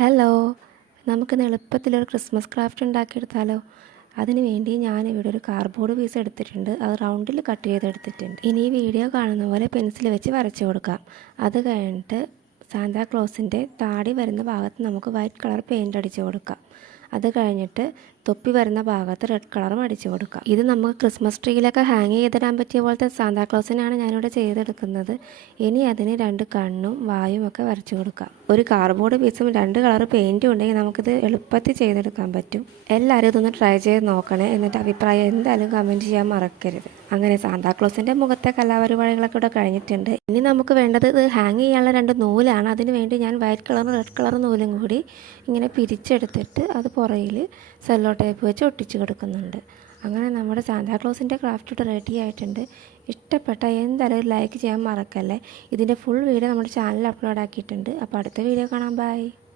Hello, നമുക്കിന്ന് എളുപ്പത്തിലൊരു Christmas craft ഉണ്ടാക്കിയെടുത്താലോ? അതിന് വേണ്ടി ഞാനിവിടെ ഒരു കാർഡ്ബോർഡ് പീസ് എടുത്തിട്ടുണ്ട്. അത് റൗണ്ടിൽ കട്ട് ചെയ്തെടുത്തിട്ടുണ്ട്. ഇനി ഈ വീഡിയോ കാണുന്ന പോലെ പെൻസിൽ വെച്ച് വരച്ചു കൊടുക്കാം. അത് കഴിഞ്ഞിട്ട് സാന്താക്ലോസിൻ്റെ താടി വരുന്ന ഭാഗത്ത് നമുക്ക് വൈറ്റ് കളർ പെയിൻറ് അടിച്ചു കൊടുക്കാം. അത് കഴിഞ്ഞിട്ട് തൊപ്പി വരുന്ന ഭാഗത്ത് റെഡ് കളറും അടിച്ചു കൊടുക്കാം. ഇത് നമുക്ക് ക്രിസ്മസ് ട്രീയിലൊക്കെ ഹാങ് ചെയ്തിടാൻ പറ്റിയ പോലത്തെ സാന്താക്ലോസിനാണ് ഞാനിവിടെ ചെയ്തെടുക്കുന്നത്. ഇനി അതിന് 2 കണ്ണും വായും ഒക്കെ വരച്ചു കൊടുക്കാം. ഒരു കാർഡ്ബോർഡ് പീസും 2 കളർ പെയിൻറ്റും ഉണ്ടെങ്കിൽ നമുക്കിത് എളുപ്പത്തിൽ ചെയ്തെടുക്കാൻ പറ്റും. എല്ലാവരും ഇതൊന്ന് ട്രൈ ചെയ്ത് നോക്കണേ. എന്നിട്ട് അഭിപ്രായം എന്തായാലും കമൻറ്റ് ചെയ്യാൻ മറക്കരുത്. അങ്ങനെ സാന്താക്ലോസിൻ്റെ മുഖത്തെ കലാപരിപാടികളൊക്കെ ഇവിടെ കഴിഞ്ഞിട്ടുണ്ട്. ഇനി നമുക്ക് വേണ്ടത് ഇത് ഹാങ് ചെയ്യാനുള്ള 2 നൂലാണ്. അതിന് വേണ്ടി ഞാൻ വൈറ്റ് കളറും റെഡ് കളർ നൂലും കൂടി ഇങ്ങനെ പിരിച്ചെടുത്തിട്ട് അത് പുറയിൽ സെല്ലോ ടേപ്പ് വെച്ച് ഒട്ടിച്ച് കൊടുക്കുന്നുണ്ട്. അങ്ങനെ നമ്മുടെ സാന്താക്ലോസിൻ്റെ ക്രാഫ്റ്റ് ഇവിടെ റെഡി ആയിട്ടുണ്ട്. ഇഷ്ടപ്പെട്ട എന്തായാലും ഒരു ലൈക്ക് ചെയ്യാൻ മറക്കല്ലേ. ഇതിൻ്റെ ഫുൾ വീഡിയോ നമ്മുടെ ചാനലിൽ അപ്ലോഡ് ആക്കിയിട്ടുണ്ട്. അപ്പോൾ അടുത്ത വീഡിയോ കാണാം. ബൈ.